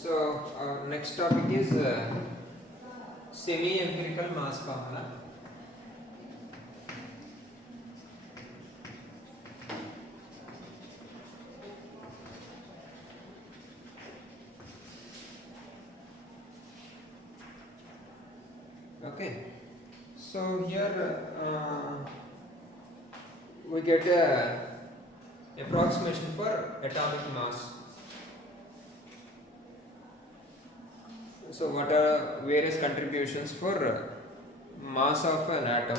So our next topic is semi-empirical mass formula. Okay. So here we get a approximation for atomic mass. So what are various contributions for mass of an atom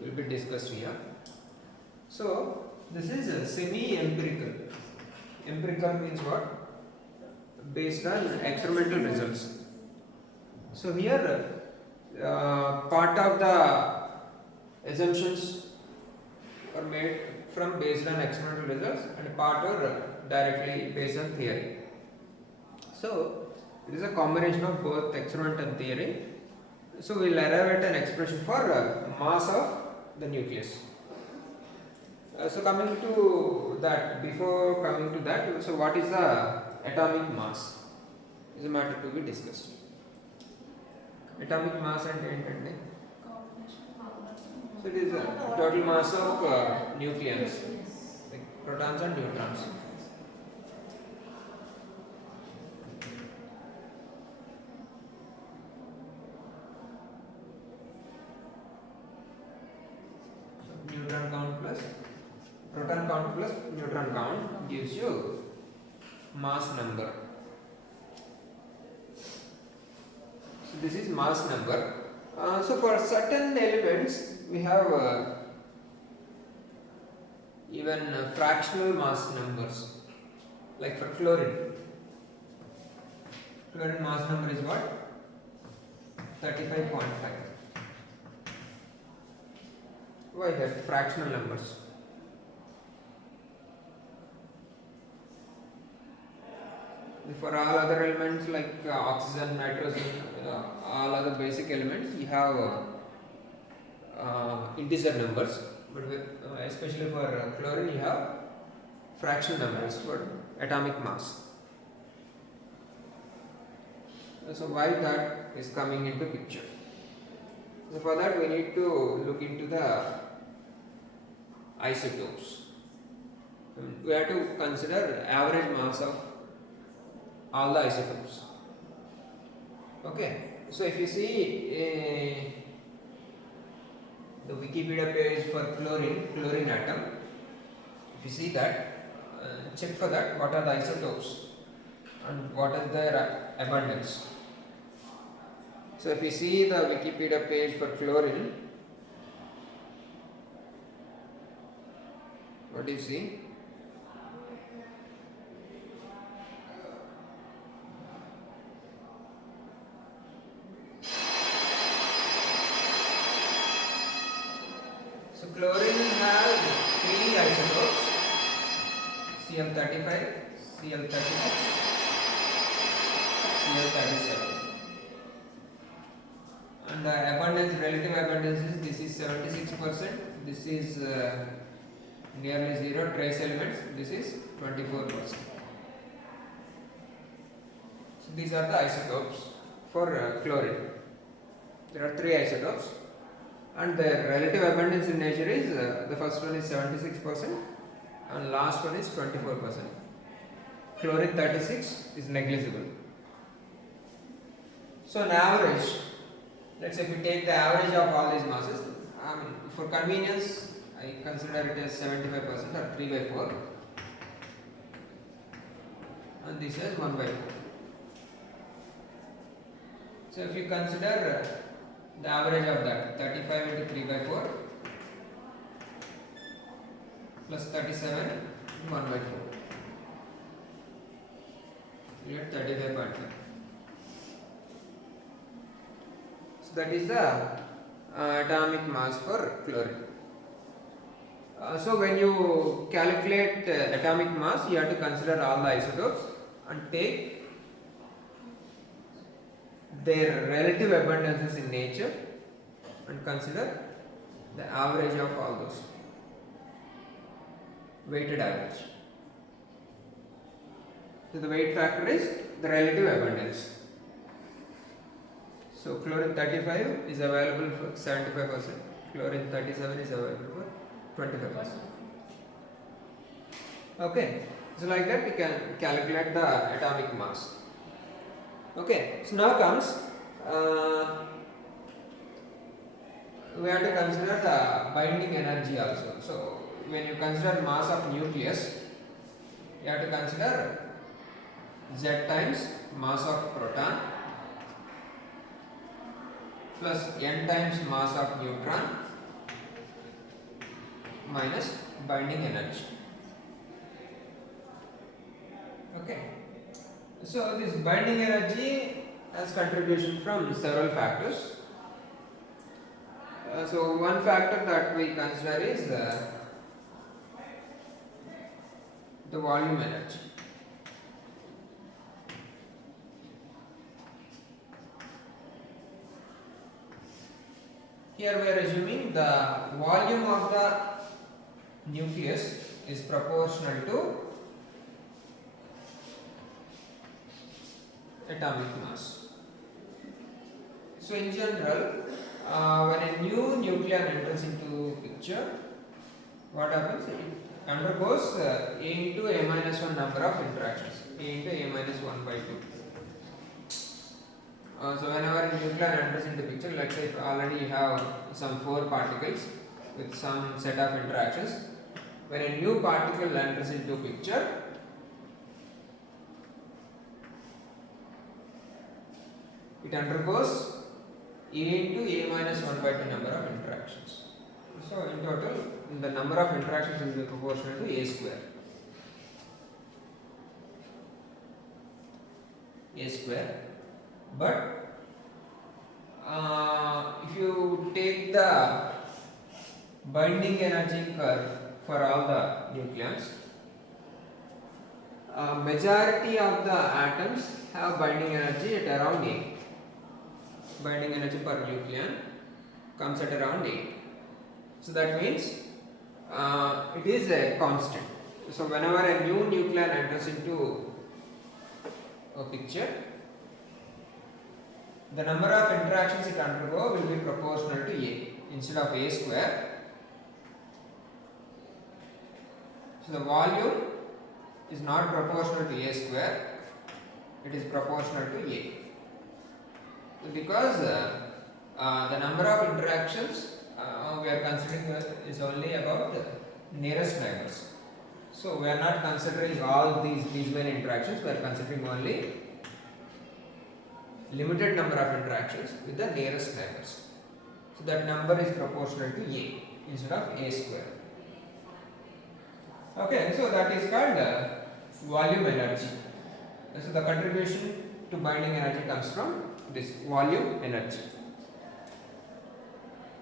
will be discussed here. So this is semi-empirical. Empirical means what? Based on experimental results. So here part of the assumptions are made from based on experimental results and part are directly based on theory. So it is a combination of both experiment and theory. So we will arrive at an expression for mass of the nucleus. So coming to that, before coming to that, so what is the atomic mass? Is a matter to be discussed. Atomic mass and ఏంటండి? So it is the total mass of nucleons, like protons and neutrons. Neutron count plus proton count plus neutron count gives you mass number. So this is mass number. So for certain elements we have even fractional mass numbers, like for chlorine. Chlorine mass number is what? 35.5. Why that? Fractional numbers. For all other elements like oxygen, nitrogen, all other basic elements, you have integer numbers, but especially for chlorine, you have fractional numbers for atomic mass. So why that is coming into picture? So for that we need to look into the isotopes. We have to consider average mass of all the isotopes. Okay, so if you see the Wikipedia page for chlorine atom, if you see that, check for that what are the isotopes and what is their abundance. So if you see the Wikipedia page for chlorine, what do you see? So chlorine has 3 isotopes: Cl35, Cl36, Cl37. And the abundance, relative abundance is this is 76%, this is nearly 0, trace elements, this is 24%. So these are the isotopes for chlorine. There are 3 isotopes and the relative abundance in nature is the first one is 76% and last one is 24%. Chlorine 36 is negligible. So on average, let's say if we take the average of all these masses, for convenience I consider it as 75% or 3 by 4 and this is 1 by 4. So if you consider the average of that, 35 into 3 by 4 plus 37 1 by 4, you get 35.5. So that is the atomic mass for chlorine. So when you calculate atomic mass, you have to consider all the isotopes and take their relative abundances in nature and consider the average of all those, weighted average. So the weight factor is the relative abundance. So chlorine 35 is available for 75%, chlorine 37 is available for 25%. Okay, so like that we can calculate the atomic mass. Okay, so now comes we have to consider the binding energy also. So when you consider mass of nucleus, you have to consider Z times mass of proton plus N times mass of neutron minus binding energy. Okay. So this binding energy has contribution from several factors. So one factor that we consider is the volume energy. Here we are assuming the volume of the nucleus is proportional to atomic mass. So in general, when a new nucleon enters into picture, what happens? It undergoes A into A minus 1 number of interactions, A into A minus 1 by 2. So whenever a nucleon enters into picture, let's say if already you have some 4 particles with some set of interactions, when a new particle enters into picture, it undergoes A into A minus 1 by 2 number of interactions. So in total, the number of interactions will be proportional to A square. A square. But if you take the binding energy curve for all the nucleons, majority of the atoms have binding energy at around 8. Binding energy per nucleon comes at around 8. So that means it is a constant. So whenever a new nucleon enters into a picture, the number of interactions it undergo will be proportional to A instead of A square. So the volume is not proportional to A square, it is proportional to A. Because the number of interactions we are considering is only about the nearest neighbors. So we are not considering all these many interactions, we are considering only limited number of interactions with the nearest neighbors. So that number is proportional to A instead of A square. Okay, so that is called volume energy. So the contribution to binding energy comes from this volume energy.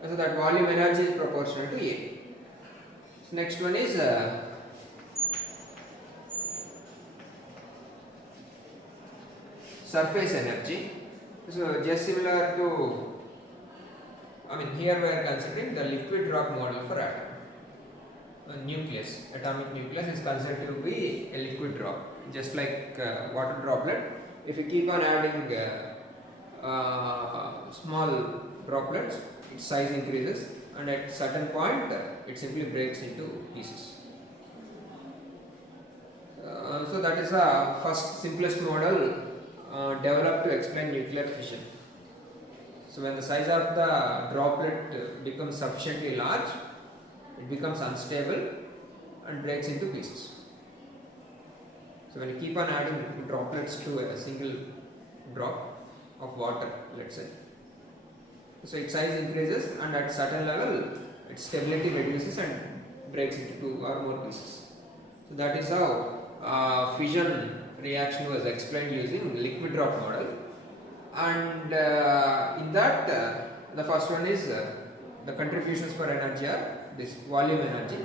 So that volume energy is proportional to A. So next one is surface energy. So just similar to, here we are considering the liquid drop model for atom. Nucleus, atomic nucleus is considered to be a liquid drop, just like water droplet. If you keep on adding small droplets, its size increases, and at certain point it simply breaks into pieces. So that is the first simplest model developed to explain nuclear fission. So when the size of the droplet becomes sufficiently large, it becomes unstable and breaks into pieces. So when you keep on adding droplets to a single drop of water, let's say, so its size increases, and at certain level its stability reduces and breaks into 2 or more pieces. So that is how fission reaction was explained using liquid drop model. And in that the first one is the contributions for energy are this volume energy.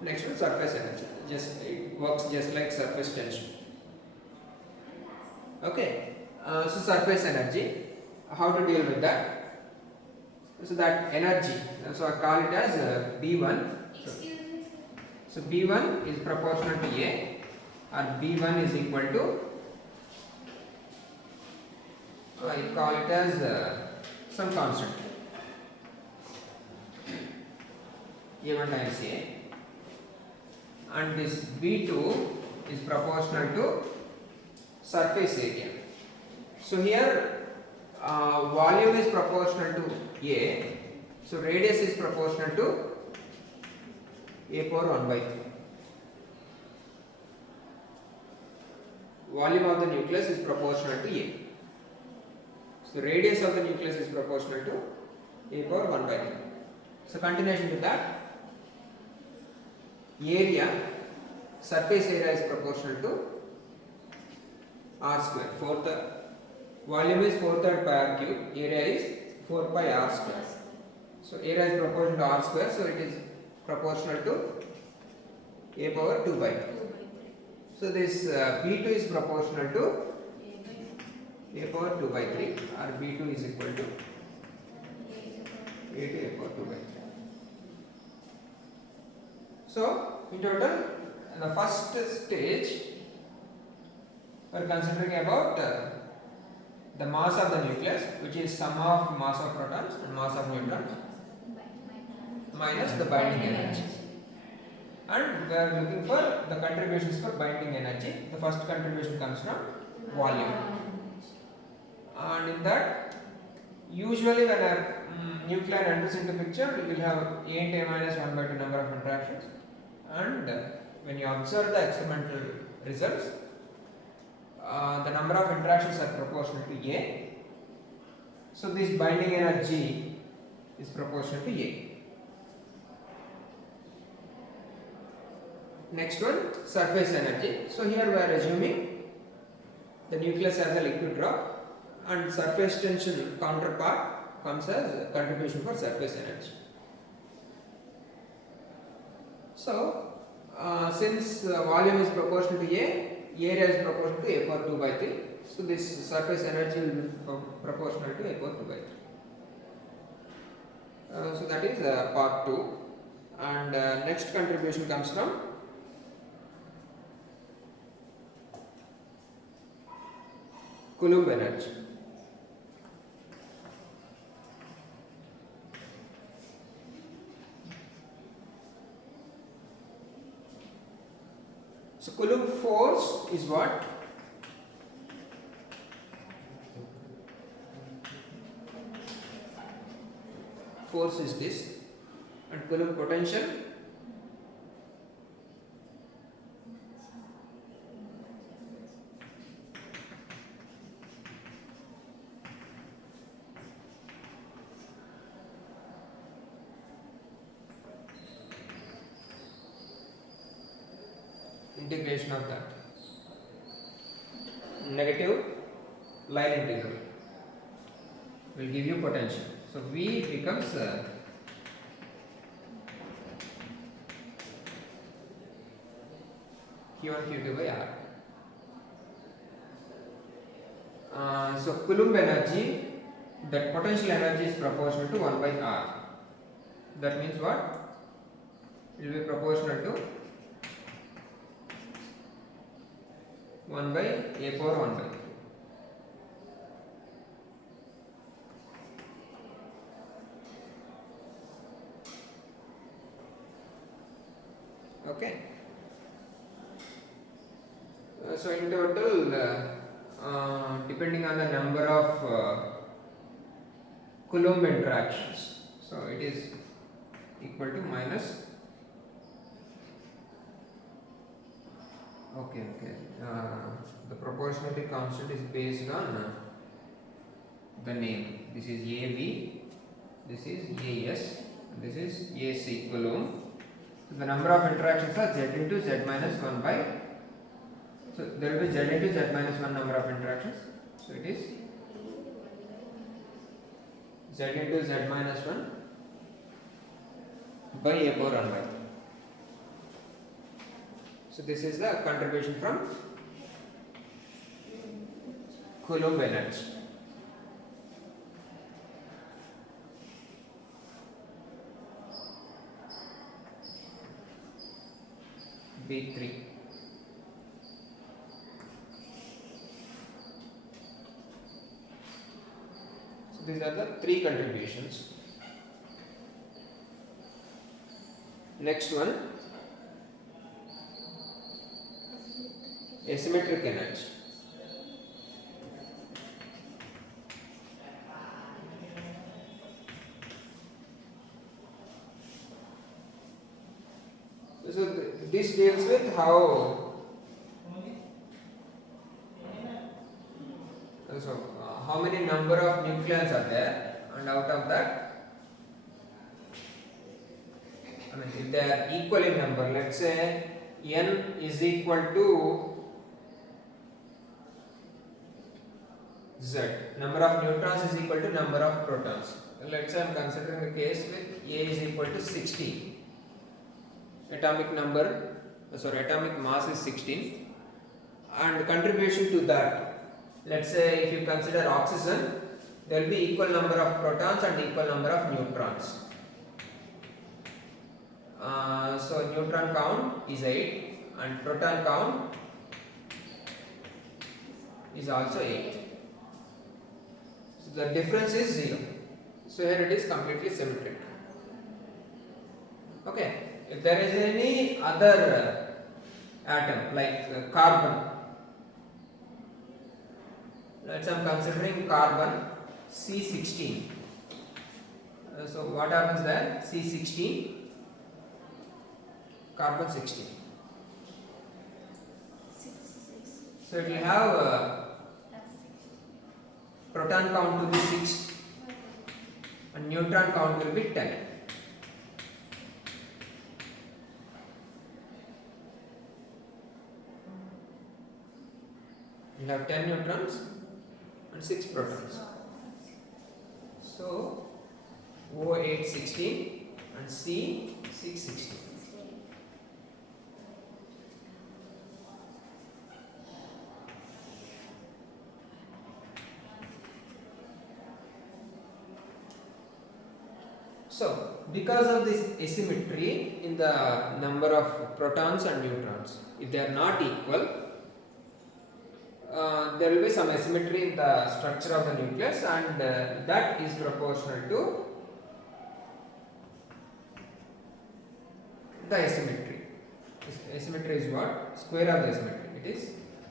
Next one, surface energy. It works just like surface tension. Okay, so surface energy, how to deal with that? So that energy, so I call it as B1. So B1 is proportional to A, or B1 is equal to, I call it as some constant, A1 times A, and this B2 is proportional to surface area. So here volume is proportional to A, so radius is proportional to A power 1 by 3. Volume of the nucleus is proportional to A. So radius of the nucleus is proportional to A power 1 by 3. So continuation with that, area, surface area is proportional to R square. Volume is 4/3 pi r cube, area is 4 pi r square. So area is proportional to R square, so it is proportional to A power 2 by 3. So this B2 is proportional to A power 2 by 3, or B2 is equal to A to A power 2 by 3. So in total, in the first stage, we are considering about the mass of the nucleus, which is sum of mass of protons and mass of neutrons minus the binding energy. And we are looking for the contributions for binding energy. The first contribution comes from volume. And in that, usually when a nucleon enters into picture, you will have A into A minus 1 by 2 number of interactions. And when you observe the experimental results, the number of interactions are proportional to A. So this binding energy is proportional to A. Next one, surface energy. So here we are assuming the nucleus has a liquid drop, and surface tension counterpart comes as contribution for surface energy. So since volume is proportional to A, area is proportional to A power 2 by 3. So this surface energy will be proportional to A power 2 by 3. So that is part 2. And next contribution comes from Coulomb energy. So Coulomb force is what? Force is this, and Coulomb potential integration of that negative line integral will give you potential. So V becomes Q1 Q2 by R. So Coulomb energy, that potential energy is proportional to 1 by R. That means what? It will be proportional to 1 by A power 1 by 3. Okay. So in total, depending on the number of Coulomb interactions, so it is equal to minus. Okay. The proportionality constant is based on the name. This is AV, this is AS, and this is AC Coulomb. So the number of interactions are Z into Z minus 1 by. So there will be Z into Z minus 1 number of interactions. So it is Z into Z minus 1 by A power 1 by 3. So this is the contribution from Coulomb energy. B3. these are the three contributions. Next one, asymmetric energy. So this deals with how many number of nucleons are there, and out of that, I mean, if they are equal in number, let's say n is equal to z, number of neutrons is equal to number of protons. Let's say I am considering the case with A is equal to 16. Atomic mass is 16, and contribution to that, let's say if you consider oxygen, there will be equal number of protons and equal number of neutrons. So neutron count is 8 and proton count is also 8. So the difference is 0. So here it is completely symmetric. Okay. If there is any other atom like carbon, let's say I am considering carbon C16. So what happens there? C16, carbon 16. So it will have proton count will be 6 and neutron count will be 10. You have 10 neutrons and 6 protons. So O8 16 and C 6 16. So because of this asymmetry in the number of protons and neutrons, if they are not equal, there will be some asymmetry in the structure of the nucleus, and that is proportional to the asymmetry. Asymmetry is what? Square of the asymmetry. It is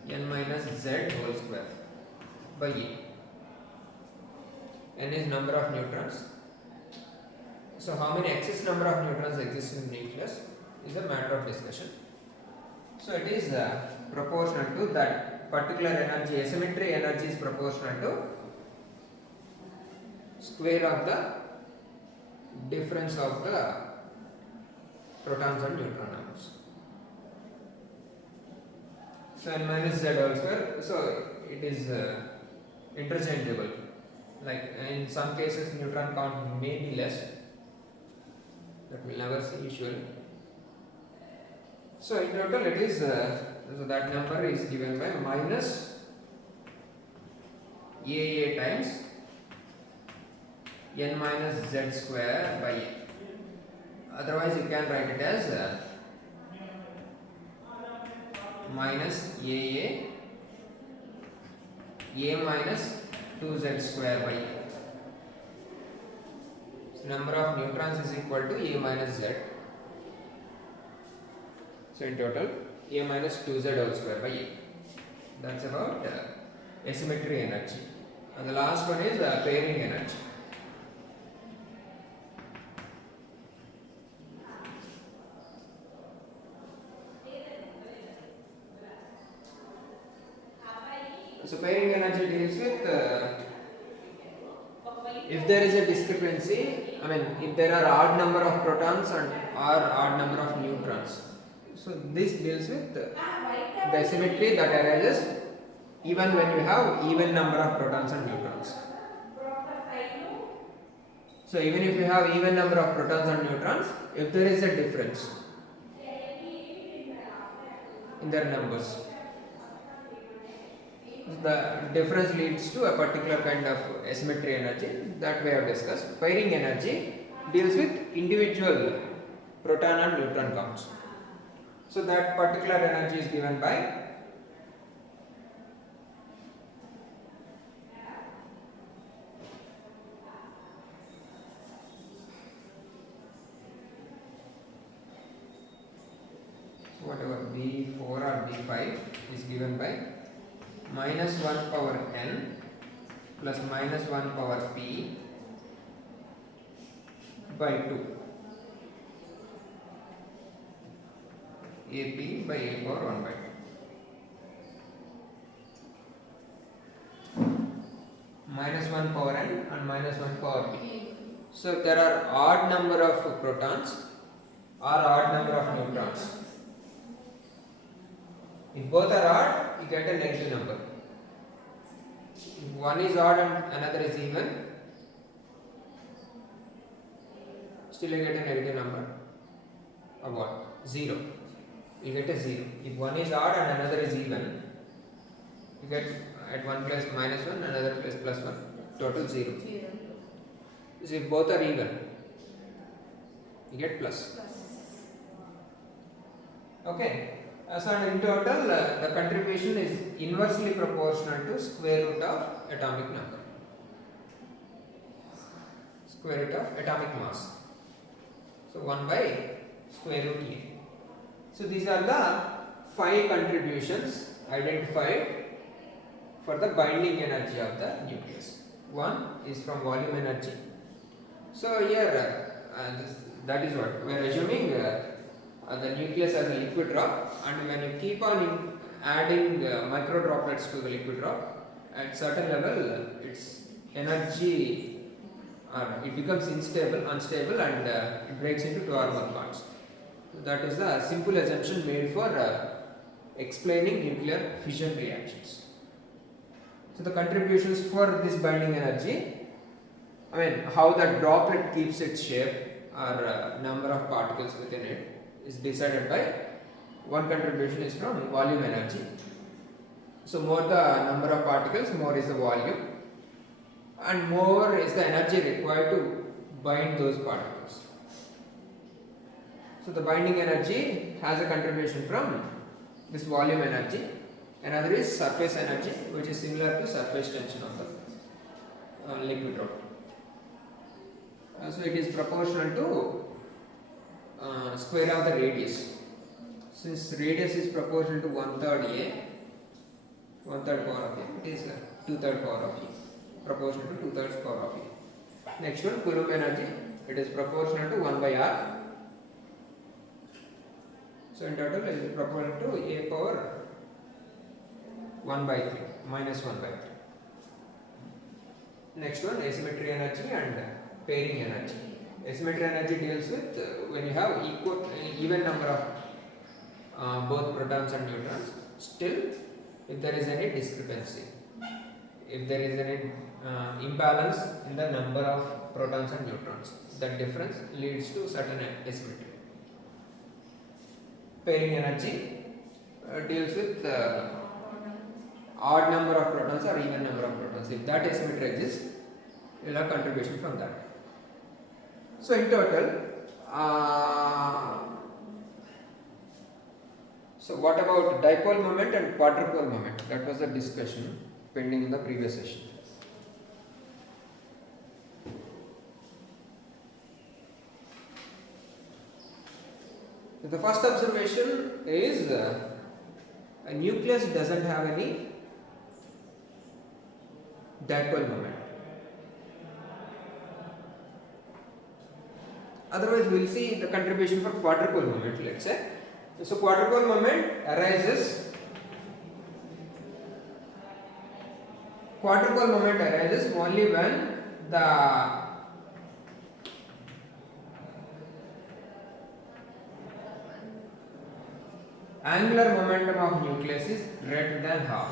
n minus z whole square by A. N is number of neutrons. So how many excess number of neutrons exist in the nucleus is a matter of discussion. So it is proportional to that particular energy. Asymmetry energy is proportional to square of the difference of the protons and neutron numbers. So n minus z whole square, so it is interchangeable. Like in some cases neutron count may be less, that we will never see usually. So in total it is so that number is given by minus AA times n minus z square by A. Otherwise you can write it as minus A minus 2z square by A. So number of neutrons is equal to A minus z. So in total A minus 2z whole square by A. That's about asymmetry energy. And the last one is pairing energy. So pairing energy deals with if there is a discrepancy, I mean if there are odd number of protons and or odd number of neutrons. So this deals with the asymmetry that arises even when you have even number of protons and neutrons. So even if you have even number of protons and neutrons, if there is a difference in their numbers, the difference leads to a particular kind of asymmetry energy that we have discussed. Pairing energy deals with individual proton and neutron counts. So that particular energy is given by d5 is given by minus 1 power n plus minus 1 power p by 2 ap by a power 1 by 2 minus 1 power n and minus 1 power p. So if there are odd number of protons or odd number of neutrons, if both are odd, you get a negative number. If one is odd and another is even, still you get a negative number of what? 0. You get a 0. If one is odd and another is even, you get at one place minus 1, another place plus 1, total 0. So if both are even, you get plus. Okay. So in total, the contribution is inversely proportional to square root of atomic number, square root of atomic mass. So 1 by square root A. So these are the 5 contributions identified for the binding energy of the nucleus. One is from volume energy. So here that is what we are assuming. The nucleus as a liquid drop, and when you keep on adding micro droplets to the liquid drop, at certain level its energy it becomes unstable and it breaks into 2 or more parts. So that is the simple assumption made for explaining nuclear fission reactions. So the contributions for this binding energy, I mean how the droplet keeps its shape or number of particles within it, is decided by one contribution is from volume energy. So more the number of particles, more is the volume, and more is the energy required to bind those particles. So the binding energy has a contribution from this volume energy. Another is surface energy, which is similar to surface tension of the liquid drop. So it is proportional to square of the radius. Since radius is proportional to 1/3 A, 1/3 power of A, it is 2/3 power of A, proportional to 2/3 power of A. Next one, Coulomb energy, it is proportional to 1 by R. So in total it is proportional to A power 1 by 3, minus 1 by 3. Next one, asymmetry energy and pairing energy. Asymmetry energy deals with when you have even number of both protons and neutrons. Still, if there is any discrepancy, if there is any imbalance in the number of protons and neutrons, that difference leads to certain asymmetry. Pairing energy deals with odd number of protons or even number of protons. If that asymmetry exists, you will have contribution from that. So in total, so what about dipole moment and quadrupole moment? That was the discussion pending in the previous session. So the first observation is a nucleus doesn't have any dipole moment. Otherwise, we will see the contribution for quadrupole moment, let's say. So, quadrupole moment arises only when the angular momentum of nucleus is greater than half.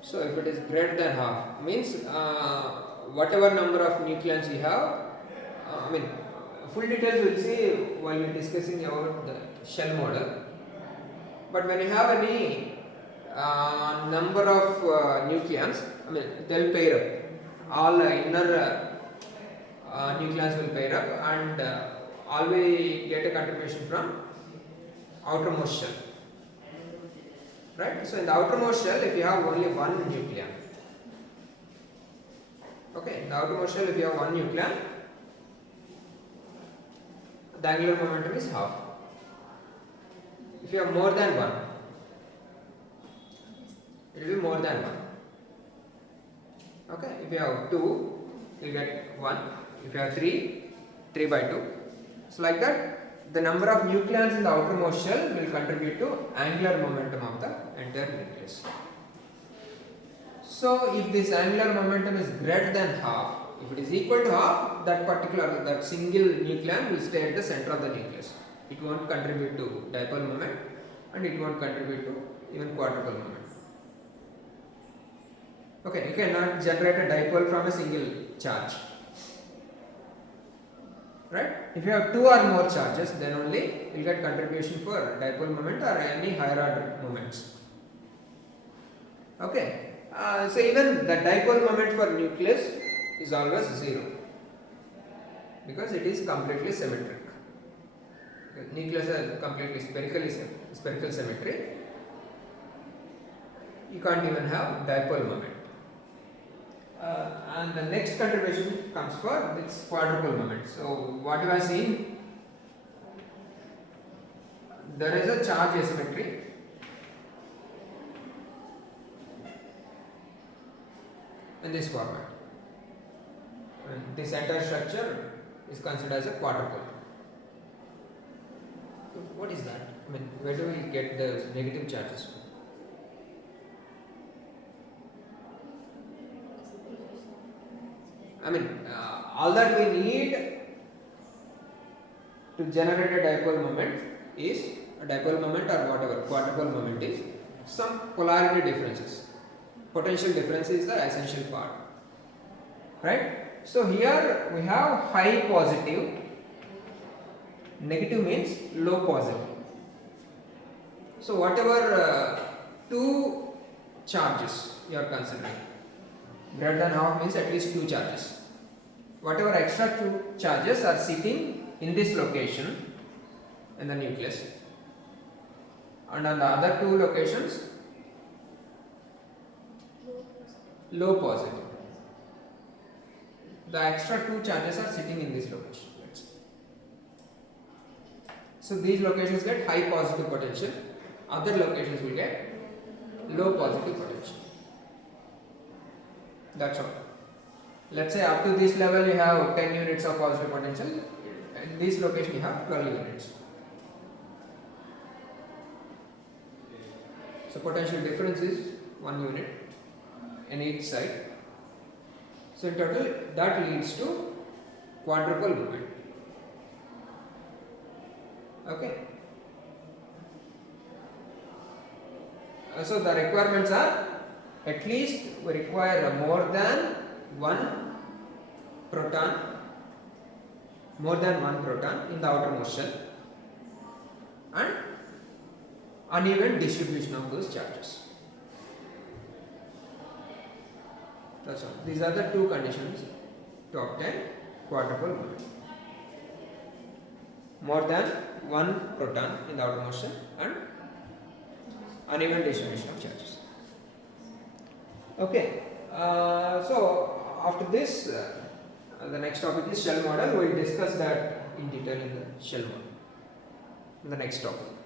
So if it is greater than half, means whatever number of nucleons you have, I mean full details we will see while we are discussing about the shell model. But when you have any number of nucleons, I mean they will pair up. All inner nucleons will pair up, and all we get a contribution from outermost shell. Right? So in the outermost shell, if you have only one nucleon, okay, in the outermost shell if you have one nucleon, the angular momentum is half. If you have more than 1, it will be more than 1. Okay, if you have 2, you will get 1. If you have 3, 3 by 2. So like that, the number of nucleons in the outermost shell will contribute to angular momentum of the entire nucleus. So if this angular momentum is greater than half, if it is equal to half, that single nucleon will stay at the center of the nucleus. It won't contribute to dipole moment and it won't contribute to even quadrupole moment. Okay, you cannot generate a dipole from a single charge. Right? If you have 2 or more charges, then only you will get contribution for dipole moment or any higher order moments. Okay. So even the dipole moment for nucleus is always 0 because it is completely symmetric. Nucleus is completely spherical symmetry. You can't even have dipole moment. And the next contribution comes for this quadrupole moment. So what you have seen, there is a charge asymmetry. In this format, and this entire structure is considered as a quadrupole. So what is that? I mean, where do we get the negative charges? I mean, all that we need to generate a dipole moment is a dipole moment or whatever quadrupole moment is some polarity differences. Potential difference is the essential part, right? So here we have high positive, negative means low positive. So whatever 2 charges you are considering, greater than half means at least 2 charges. Whatever extra 2 charges are sitting in this location in the nucleus, and on the other 2 locations low positive. The extra 2 charges are sitting in this location. So these locations get high positive potential, other locations will get low positive potential. That's all. Let's say up to this level you have 10 units of positive potential, in this location you have 12 units. So potential difference is 1 unit in each side. So in total that leads to quadrupole moment. Okay. So the requirements are, at least we require more than one proton in the outermost shell and uneven distribution of those charges. That's all. These are the 2 conditions to obtain quadrupole moment. More than one proton in the outermost shell and uneven distribution of charges. Okay. So after this, the next topic is shell model. We will discuss that in detail in the shell model in the next topic.